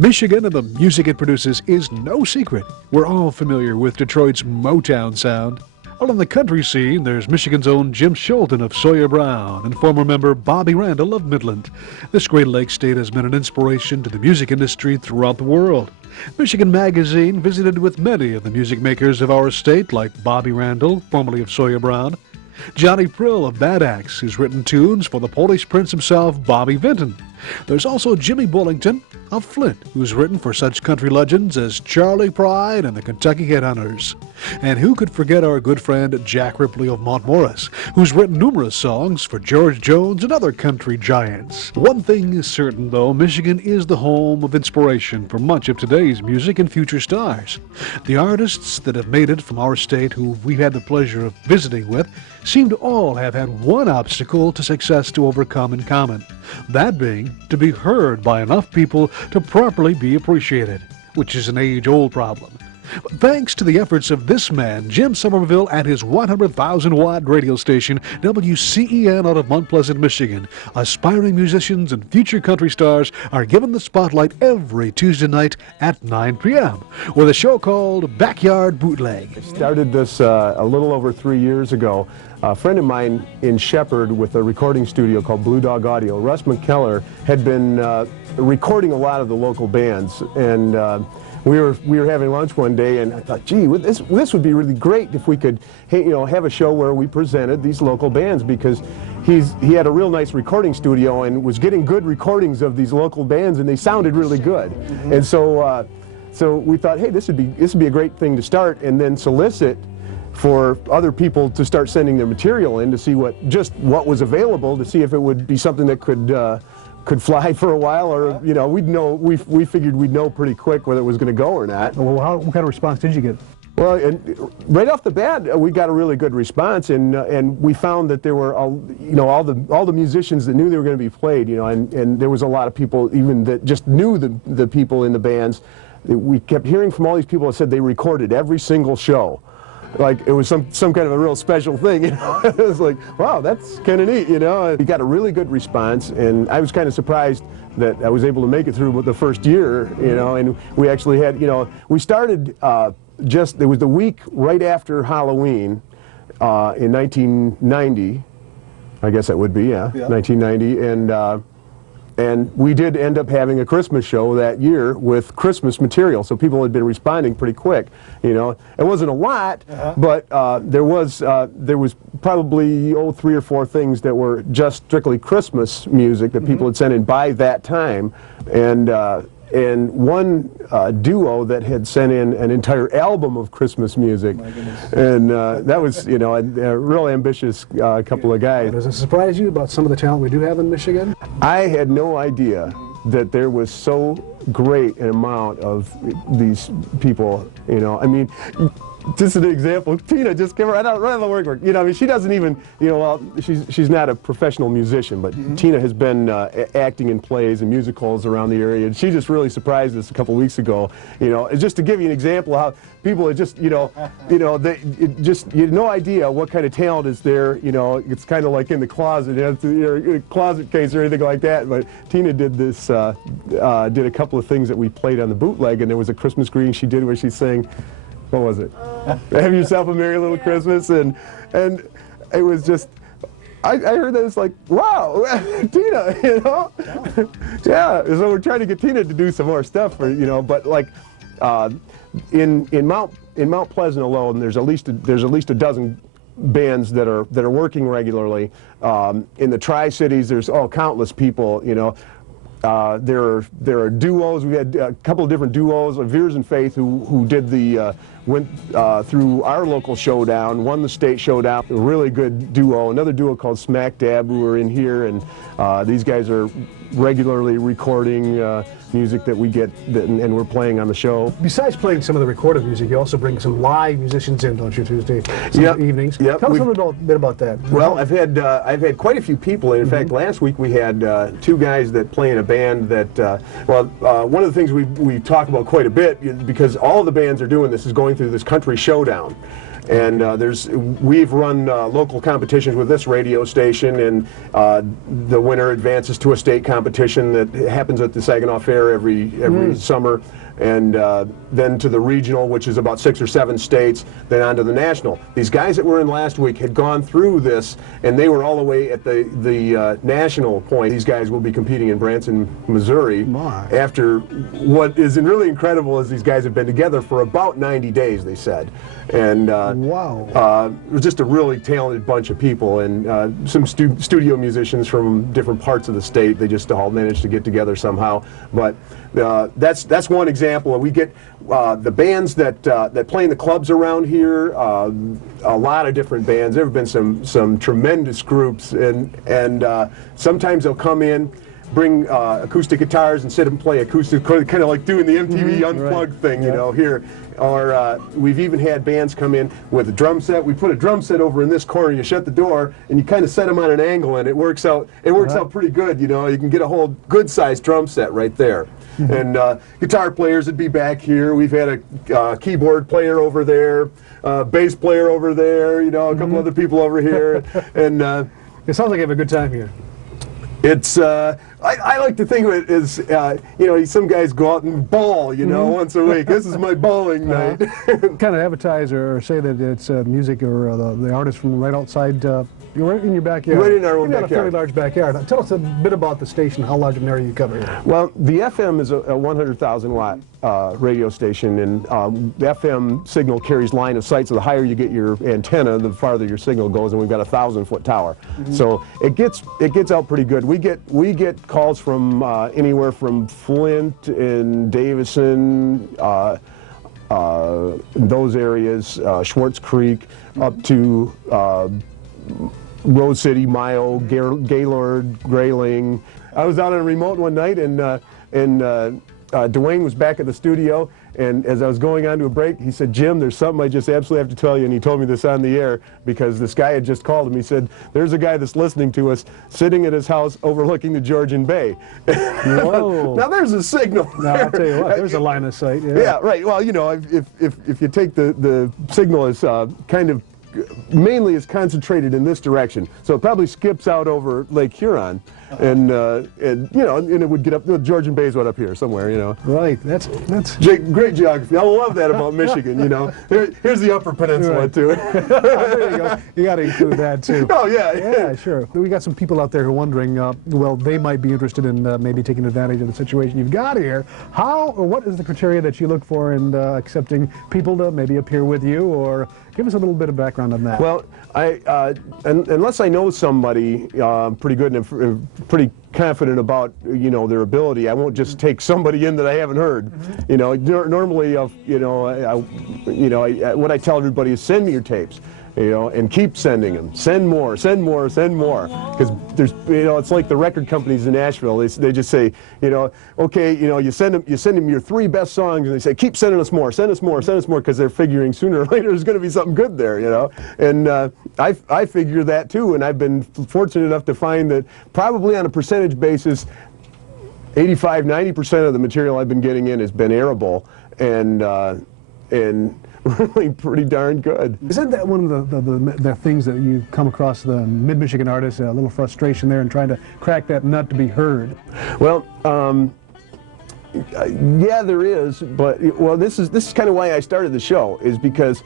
Michigan and the music it produces is no secret. We're all familiar with Detroit's Motown sound. Well, on the country scene, there's Michigan's own Jim Sholden of Sawyer Brown and former member Bobby Randall of Midland. This Great Lakes state has been an inspiration to the music industry throughout the world. Michigan Magazine visited with many of the music makers of our state, like Bobby Randall, formerly of Sawyer Brown, Johnny Prill of Bad Axe, who's written tunes for the Polish Prince himself, Bobby Vinton. There's also Jimmy Bullington of Flint, who's written for such country legends as Charlie Pride and the Kentucky Headhunters. And who could forget our good friend Jack Ripley of Mount Morris, who's written numerous songs for George Jones and other country giants. One thing is certain, though, Michigan is the home of inspiration for much of today's music and future stars. The artists that have made it from our state, who we've had the pleasure of visiting with, seem to all have had one obstacle to success to overcome in common. That being to be heard by enough people to properly be appreciated, which is an age-old problem. But thanks to the efforts of this man, Jim Sommerville, and his 100,000-watt radio station, WCEN out of Mount Pleasant, Michigan, aspiring musicians and future country stars are given the spotlight every Tuesday night at 9 p.m. with a show called Backyard Bootleg. I started this a little over 3 years ago. A friend of mine in Shepherd with a recording studio called Blue Dog Audio, Russ McKellar, had been recording a lot of the local bands, and we were having lunch one day, and I thought, gee, this would be really great if we could, have a show where we presented these local bands, because he had a real nice recording studio and was getting good recordings of these local bands, and they sounded really good. Mm-hmm. And so we thought, hey, this would be a great thing to start, and then solicit for other people to start sending their material in to see what was available, to see if it would be something that could fly for a while, or we figured we'd know pretty quick whether it was going to go or not. Well, what kind of response did you get? Well, and right off the bat, we got a really good response, and we found that there were all the musicians that knew they were going to be played, and there was a lot of people even that just knew the people in the bands. We kept hearing from all these people that said they recorded every single show. Like it was some kind of a real special thing, It was like, wow, that's kind of neat, We got a really good response, and I was kind of surprised that I was able to make it through the first year, and we actually had, we started it was the week right after Halloween in 1990, I guess that would be, yeah. 1990, and we did end up having a Christmas show that year with Christmas material, so people had been responding pretty quick. It wasn't a lot, but there was probably 3 or 4 things that were just strictly Christmas music that people had sent in by that time, and one duo that had sent in an entire album of Christmas music. My goodness. And that was, a real ambitious couple of guys. Does it surprise you about some of the talent we do have in Michigan? I had no idea that there was so great an amount of these people, I mean, just an example, Tina just came right out of the work. She doesn't even, she's not a professional musician, but Tina has been acting in plays and musicals around the area, and she just really surprised us a couple weeks ago. Just to give you an example of how people are just, you have no idea what kind of talent is there. It's kind of like in the closet, a closet case or anything like that. But Tina did this, did a couple of things that we played on the bootleg, and there was a Christmas greeting she did where she sang, what was it? Have yourself a merry little Christmas, and it was just, I heard that, it's like, wow, Tina, yeah. So we're trying to get Tina to do some more stuff for, but like in Mount Pleasant alone, there's at least a dozen bands that are working regularly. In the Tri-Cities, there's countless people, There are duos. We had a couple of different duos, Veers and Faith, who did went through our local showdown, won the state showdown. A really good duo. Another duo called Smack Dab, who are in here, and these guys are regularly recording music that we get, and we're playing on the show. Besides playing some of the recorded music, you also bring some live musicians in, don't you, Tuesday evenings? Yep. Tell us a little bit about that. Well, I've had quite a few people. In fact, last week we had 2 guys that play in a band that, one of the things we talk about quite a bit, because all of the bands are doing this, is going through this country showdown. And we've run local competitions with this radio station, and the winner advances to a state competition. competition that happens at the Saginaw Fair every summer, and then to the regional, which is about 6 or 7 states, then on to the national. These guys that were in last week had gone through this, and they were all the way at the national point. These guys will be competing in Branson, Missouri. After what is really incredible is these guys have been together for about 90 days, they said. And it was just a really talented bunch of people, and some studio musicians from different parts of the state. They just all managed to get together somehow. But that's one example. We get the bands that play in the clubs around here. A lot of different bands. There have been some tremendous groups, and sometimes they'll come in, bring acoustic guitars and sit and play acoustic, kind of like doing the MTV Unplugged thing, you know, here. Or we've even had bands come in with a drum set. We put a drum set over in this corner. You shut the door and you kind of set them on an angle, and it works out. It works out pretty good. You know, you can get a whole good-sized drum set right there. And guitar players would be back here. We've had a keyboard player over there, bass player over there. You know, a couple other people over here, and it sounds like you have a good time here. It's I like to think of it as you know, some guys go out and ball, you know, once a week. This is my bowling night. Kind of advertise or say that it's music or the artist from right outside. You're right in your backyard. Right in our own backyard. You've got a fairly large backyard. Tell us a bit about the station, how large an area you cover here. Well, the FM is a 100,000 watt radio station, and the FM signal carries line of sight, so the higher you get your antenna, the farther your signal goes, and we've got a 1,000-foot tower. So it gets out pretty good. We get calls from anywhere from Flint and Davison, those areas, Schwartz Creek, up to Rose City, Mayo, Gaylord, Grayling. I was out on a remote one night, and Dwayne was back at the studio, and as I was going on to a break, he said, "Jim, there's something I just absolutely have to tell you," and he told me this on the air because this guy had just called him. He said, "There's a guy that's listening to us sitting at his house overlooking the Georgian Bay." Whoa. Now there's a signal. Now, I'll tell you what, there's a line of sight. Yeah, right. Well, you know, if you take the signal as kind of mainly is concentrated in this direction, so it probably skips out over Lake Huron, and you know, and it would get up. The Georgian Bay's what up here somewhere, you know. Right. That's great geography. I love that about Michigan. You know, here's the Upper Peninsula too. There you go. You got to include that too. Oh yeah. Yeah, sure. We got some people out there who are wondering. Well, they might be interested in maybe taking advantage of the situation you've got here. How or what is the criteria that you look for in accepting people to maybe appear with you, or give us a little bit of background on that. Well, unless I know somebody pretty good and pretty confident about, you know, their ability, I won't just take somebody in that I haven't heard. You know, normally, you know, what I tell everybody is send me your tapes. You know, and keep sending them. Send more, send more, send more. Because there's, you know, it's like the record companies in Nashville. They just say, you know, okay, you know, you send them your 3 best songs, and they say, keep sending us more, send us more, send us more, because they're figuring sooner or later there's going to be something good there, you know. And I figure that too, and I've been fortunate enough to find that probably on a percentage basis, 85–90% of the material I've been getting in has been arable, and really pretty darn good. Isn't that one of the things that you come across the mid-Michigan artists, a little frustration there in trying to crack that nut to be heard? Well, yeah, there is, but well, this is kind of why I started the show, is because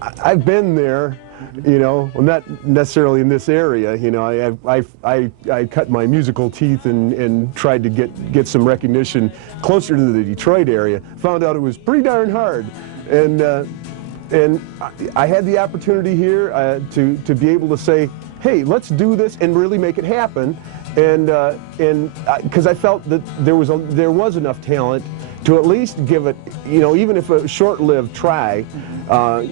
I've been there. You know, well, not necessarily in this area. You know, I cut my musical teeth and tried to get some recognition closer to the Detroit area. Found out it was pretty darn hard, and I had the opportunity here to be able to say, hey, let's do this and really make it happen, and because I felt that there was enough talent to at least give it, you know, even if a short-lived try,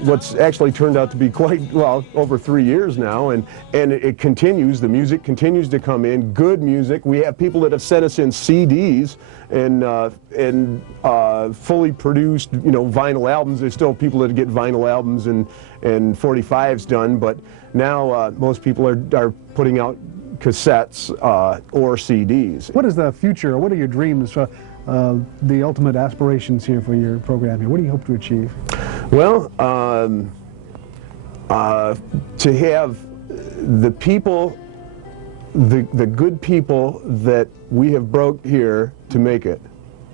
what's actually turned out to be quite, well, over 3 years now, and it continues, the music continues to come in, good music. We have people that have sent us in CDs and fully produced, you know, vinyl albums. There's still people that get vinyl albums and 45s done, but now most people are putting out cassettes or CDs. What is the future? What are your dreams? The ultimate aspirations here for your program here? What do you hope to achieve? Well, to have the people the good people that we have broke here to make it.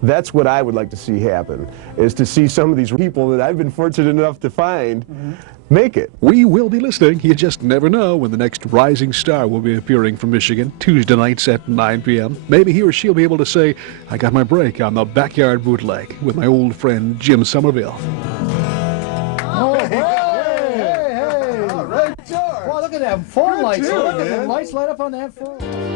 That's what I would like to see happen, is to see some of these people that I've been fortunate enough to find make it. We will be listening. You just never know when the next rising star will be appearing from Michigan, Tuesday nights at 9 p.m. Maybe he or she'll be able to say, I got my break on the Backyard Bootleg with my old friend Jim Sommerville. Oh, hey! All right, George. Well, look at them phone lights. Look at them lights light up on that phone.